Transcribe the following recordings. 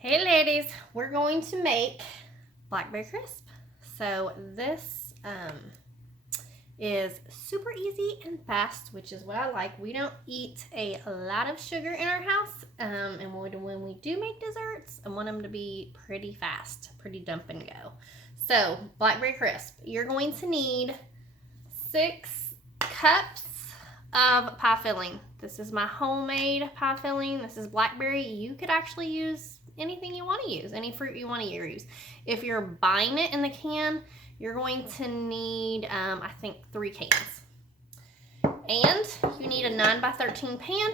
Hey ladies, we're going to make Blackberry crisp. So this is super easy and fast, which is what I like. We don't eat a lot of sugar in our house, and when we do make desserts, I want them to be pretty fast, pretty dump and go. So Blackberry crisp, you're going to need 6 cups of pie filling. This is my homemade pie filling. This is blackberry. You could actually use anything you want to use, any fruit you want to use. If you're buying it in the can, you're going to need, I think, 3 cans. And you need a 9x13 pan.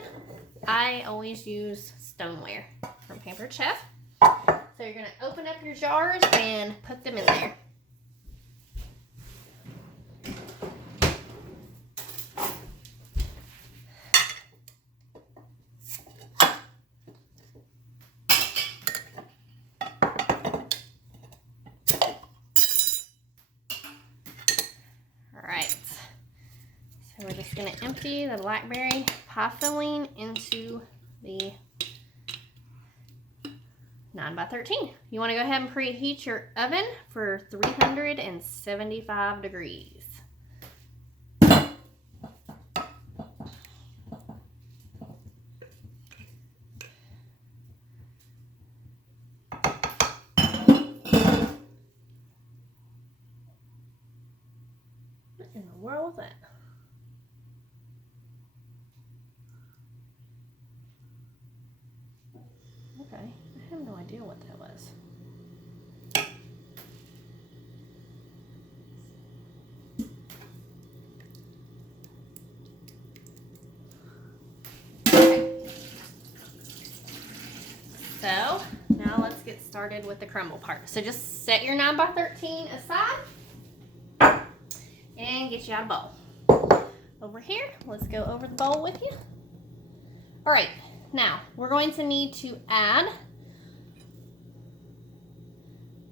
I always use stoneware from Pampered Chef. So you're going to open up your jars and put them in there. Alright, so we're just going to empty the blackberry pie filling into the 9x13. You want to go ahead and preheat your oven for 375 degrees. What in the world was that? Okay, I have no idea what that was. Okay. So now let's get started with the crumble part. So just set your 9x13 aside and get you out a bowl. Over here, let's go over the bowl with you. All right, now we're going to need to add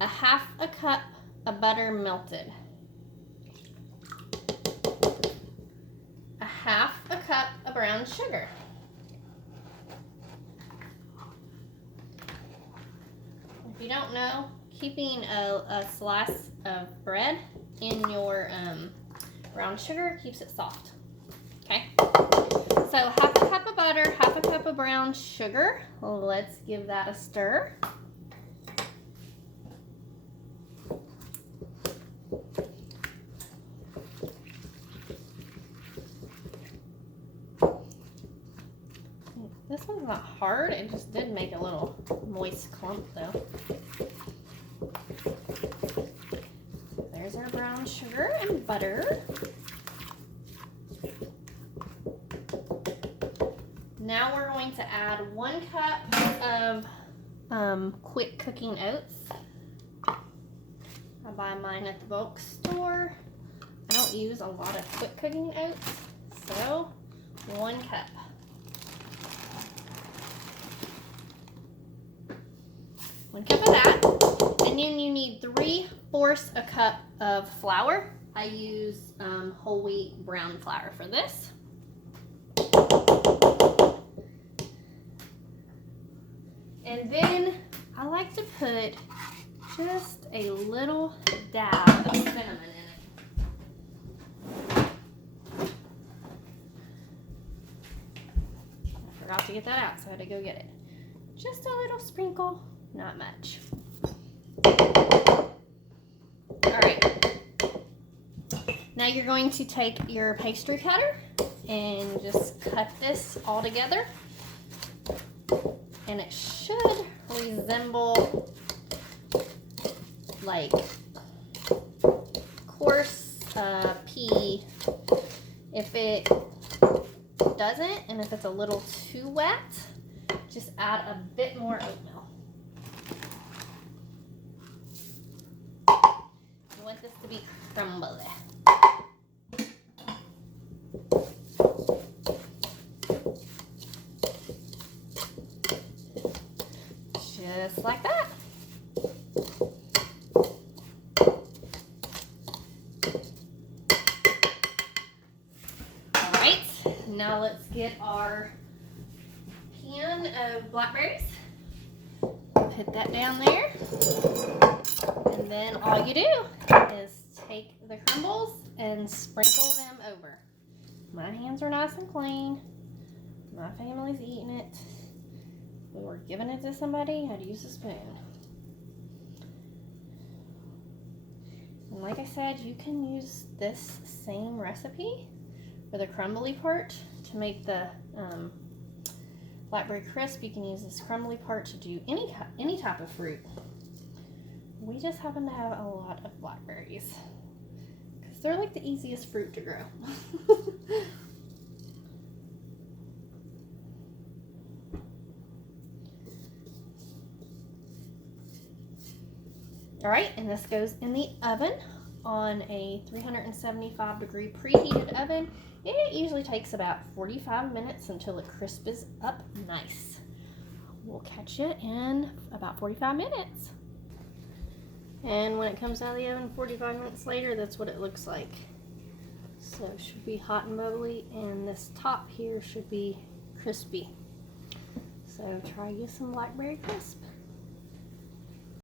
a 1/2 cup of butter melted, a 1/2 cup of brown sugar, if you don't know, keeping a slice of bread in your brown sugar keeps it soft. Okay, so 1/2 cup of butter, 1/2 cup of brown sugar. Let's give that a stir. This one's not hard, it just did make a little moist clump though. There's our brown sugar and butter. Now we're going to add 1 cup of quick cooking oats. I buy mine at the bulk store. I don't use a lot of quick cooking oats, so 1 cup. One cup of that, and then you need 3/4 a cup of flour. I use whole wheat brown flour for this. And then I like to put just a little dab of cinnamon in it. I forgot to get that out, so I had to go get it. Just a little sprinkle. Not much. All right. Now you're going to take your pastry cutter and just cut this all together. And it should resemble like coarse pea. If it doesn't, and if it's a little too wet, just add a bit more oatmeal. You want this to be crumbly. Just like that. All right, now let's get our pan of blackberries. put that down there. And then all you do is take the crumbles and sprinkle them over. My hands are nice and clean. My family's eating it. If we were giving it to somebody, I'd use a spoon. And like I said, you can use this same recipe for the crumbly part to make the Blackberry crisp. You can use this crumbly part to do any type of fruit. We just happen to have a lot of blackberries because they're like the easiest fruit to grow. All right, and this goes in the oven on a 375 degree preheated oven. It usually takes about 45 minutes until it crispes up nice. We'll catch you in about 45 minutes. And when it comes out of the oven 45 minutes later, that's what it looks like. So it should be hot and bubbly, and this top here should be crispy. So try you some Blackberry crisp.